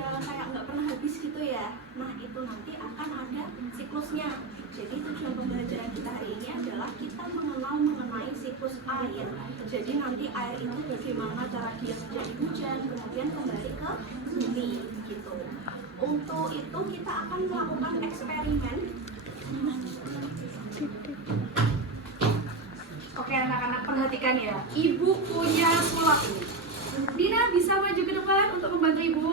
aja kayak nggak pernah habis gitu ya. Nah itu nanti akan ada siklusnya. Jadi tujuan pembelajaran kita hari ini adalah kita mengenal mengenai siklus air. Jadi nanti air itu bagaimana cara dia menjadi hujan, kemudian kembali ke bumi gitu. Untuk itu kita akan melakukan eksperimen. Oke anak-anak perhatikan ya. Ibu punya sulap. Dina bisa maju ke depan untuk membantu ibu.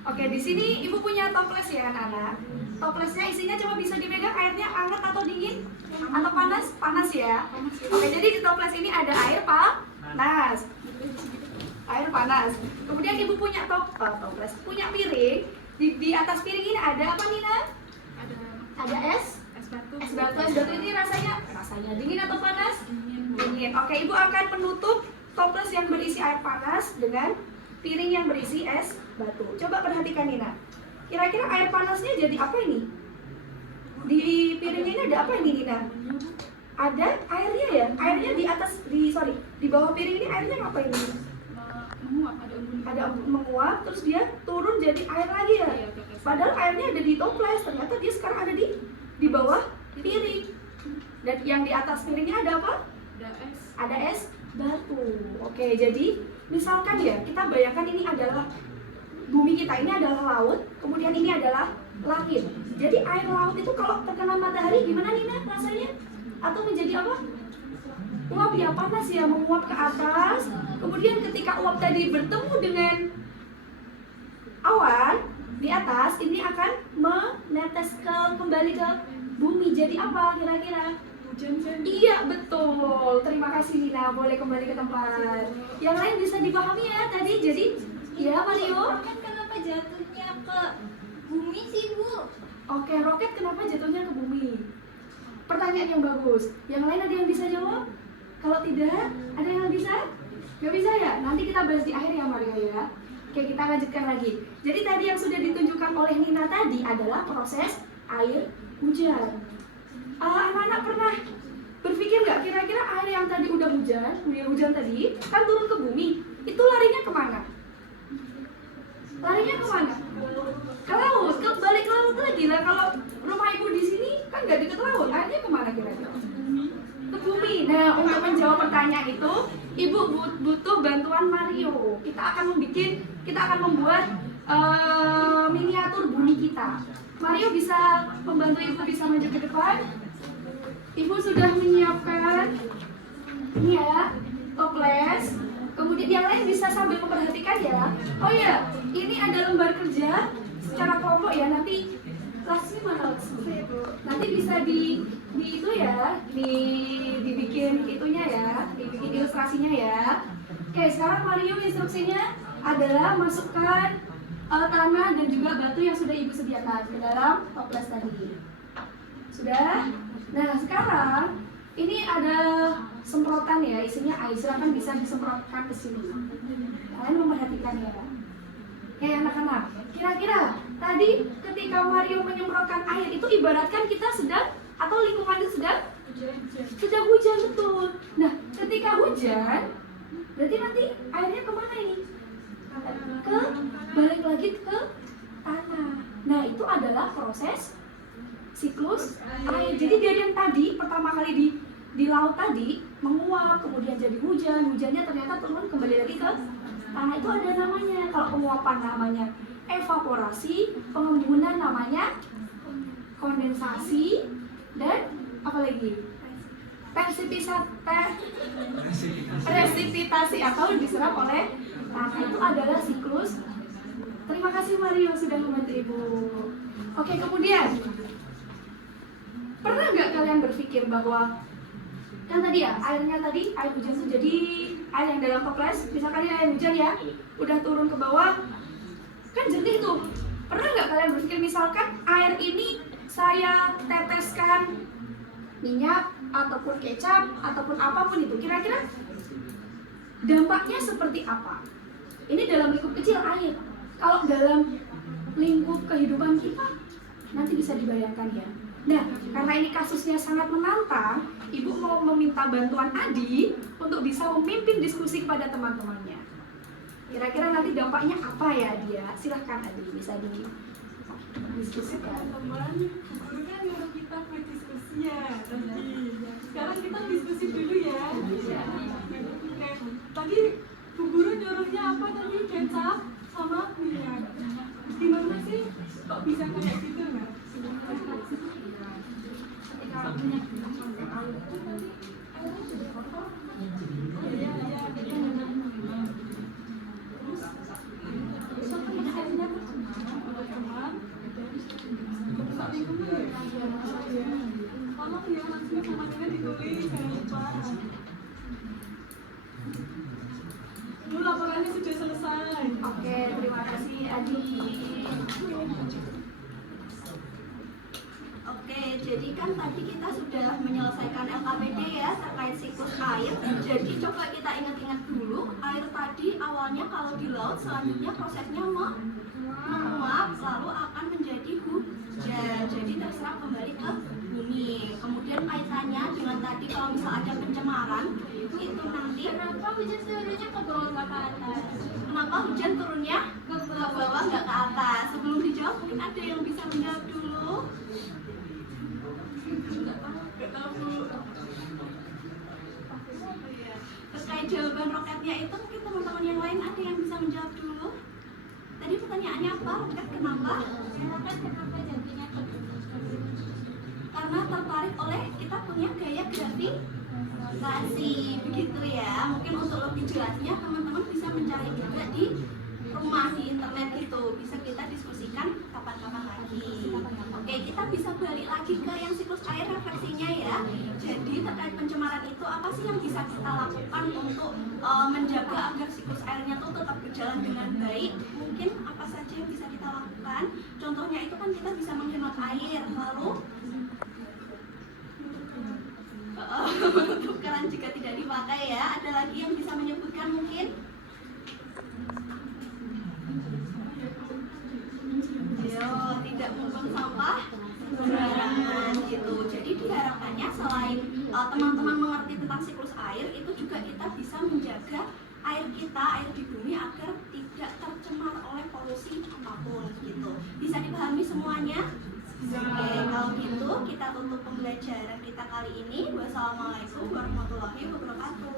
Oke, di sini ibu punya toples ya anak-anak. Toplesnya isinya coba bisa dipegang, airnya hangat atau dingin atau panas? Panas ya. Oke, jadi di toples ini ada air panas. Air panas. Kemudian ibu punya toples, punya piring. Di atas piring ini ada apa Nina? Ada es batu. Es batu ini rasanya dingin atau panas? Dingin. Oke, ibu akan menutup toples yang berisi air panas dengan piring yang berisi es batu. Coba perhatikan Nina. Kira-kira air panasnya jadi apa ini? Di piring ini ada apa ini Nina? Ada airnya ya? Airnya di bawah piring ini airnya apa ini? Ada menguap, terus dia turun jadi air lagi ya? Padahal airnya ada di toples, ternyata dia sekarang ada di bawah piring. Dan yang di atas piringnya ada apa? Ada es batu. Oke, jadi misalkan ya, kita bayangkan ini adalah bumi kita, ini adalah laut, kemudian ini adalah langit. Jadi air laut itu kalau terkena matahari gimana Nina rasanya? Atau menjadi apa? Uap ya, panas ya, menguap ke atas. Kemudian ketika uap tadi bertemu dengan awan di atas, ini akan menetes kembali ke bumi. Jadi apa kira-kira? Hujan. Iya betul. Terima kasih Nina, boleh kembali ke tempat. Yang lain bisa dipahami ya tadi. Jadi ya Mario. Roket kenapa jatuhnya ke bumi sih Bu? Oke, roket kenapa jatuhnya ke bumi? Pertanyaan yang bagus. Yang lain ada yang bisa jawab? Kalau tidak, ada yang bisa? Gak bisa ya? Nanti kita bahas di akhir ya Mario ya. Oke, kita lanjutkan lagi. Jadi tadi yang sudah ditunjukkan oleh Nina tadi adalah proses air hujan. Anak-anak pernah berpikir nggak kira-kira air yang tadi udah hujan tadi kan turun ke bumi, itu larinya kemana? Larinya kemana? Ke laut, balik ke laut lagi lah. Kalau rumah ibu di sini kan nggak deket laut, airnya kemana kira-kira? Ke bumi. Nah, untuk menjawab pertanyaan itu, ibu butuh bantuan Mario. Kita akan membuat miniatur bumi kita. Mario bisa membantu ibu, bisa maju ke depan. Ibu sudah menyiapkan ini ya, toples. Kemudian yang lain bisa sambil memperhatikan ya. Oh ya, ini ada lembar kerja secara kelompok ya. Nanti kelasnya mana? Nanti bisa itu ya, dibikin itunya ya, dibikin ilustrasinya ya. Oke, sekarang Mario instruksinya adalah masukkan tanah dan juga batu yang sudah ibu sediakan ke dalam toples tadi. Sudah? Nah sekarang ini ada semprotan ya, isinya air. Silakan bisa disemprotkan ke sini. Kalian memperhatikan ya. Ya anak-anak, kira-kira tadi ketika Mario menyemprotkan air itu ibaratkan kita sedang atau lingkungan itu sedang hujan betul. Nah ketika hujan, berarti nanti airnya kemana ini? Balik lagi ke tanah. Nah itu adalah proses siklus air. Jadi dari yang tadi pertama kali di laut tadi menguap, kemudian jadi hujan, hujannya ternyata turun kembali lagi ke tanah. Itu ada namanya. Kalau penguapan namanya evaporasi, pengembunan namanya kondensasi, dan apa lagi? Presipitasi atau diserap oleh tanah. Itu adalah siklus. Terima kasih Mario sudah membantu ibu. Oke, kemudian pernah nggak kalian berpikir bahwa kan tadi ya air hujan itu jadi air yang dalam toples, misalkan ini air hujan ya, udah turun ke bawah, kan jernih tuh. Pernah nggak kalian berpikir misalkan air ini saya teteskan minyak ataupun kecap ataupun apapun itu, kira-kira dampaknya seperti apa? Ini dalam lingkup kecil air. Kalau dalam lingkup kehidupan kita nanti bisa dibayangkan ya. Nah, karena ini kasusnya sangat menantang, ibu mau meminta bantuan Adi untuk bisa memimpin diskusi kepada teman-temannya. Kira-kira nanti dampaknya apa ya dia? Silahkan Adi, bisa didiskusikan. Teman-teman, guru kan nyuruh kita berdiskusi ya tadi. Sekarang kita diskusi dulu ya. Oke, tadi Bu Guru nyuruhnya apa tadi? Kecap sama minyak. Gimana sih? Kok bisa kayak gitu nggak? Tolong ya, langsung sama Nina ditulis, jangan lupa. Lu laporannya sudah selesai. Oke, terima kasih Adi. Oke, jadi kan tadi kita sudah menyelesaikan LKPD ya terkait siklus air. Jadi coba kita ingat-ingat dulu, air tadi awalnya kalau di laut selanjutnya prosesnya menguap lalu akan menjadi hujan. Jadi terserap kembali ke bumi. Kemudian kaitannya dengan tadi kalau misal ada pencemaran itu nanti Kenapa hujan turunnya ke bawah nggak ke atas? kenapa hujan turunnya ke bawah nggak ke atas? Sebelum dijawab mungkin ada yang bisa menjawab dulu. Nggak tahu Bu. Terkait jawaban roketnya itu mungkin teman-teman yang lain ada yang bisa menjawab dulu. Tadi pertanyaannya apa? Roket kenapa? Roket kenapa jatuhnya ke bumi? Karena tertarik oleh kita punya gaya gravitasi, begitu ya. Mungkin untuk lebih jelasnya teman-teman bisa mencari juga di rumah di internet gitu. Bisa kita diskusikan kapan-kapan lagi. Oke, kita bisa balik lagi ke yang siklus air refleksinya ya. Jadi terkait pencemaran itu apa sih yang bisa kita lakukan untuk menjaga agar siklus airnya tuh tetap berjalan dengan baik? Mungkin apa saja yang bisa kita lakukan? Contohnya itu kan kita bisa menghemat air, lalu menutup keran jika tidak dipakai ya. Ada lagi yang bisa menyebutkan mungkin? Yo, tidak membuang sampah sembarangan gitu. Jadi diharapkannya selain teman-teman mengerti tentang siklus air, itu juga kita bisa menjaga air kita, air di bumi agar tidak tercemar oleh polusi apapun gitu. Bisa dipahami semuanya? Oke, kalau gitu kita tutup pembelajaran kita kali ini. Wassalamualaikum warahmatullahi wabarakatuh.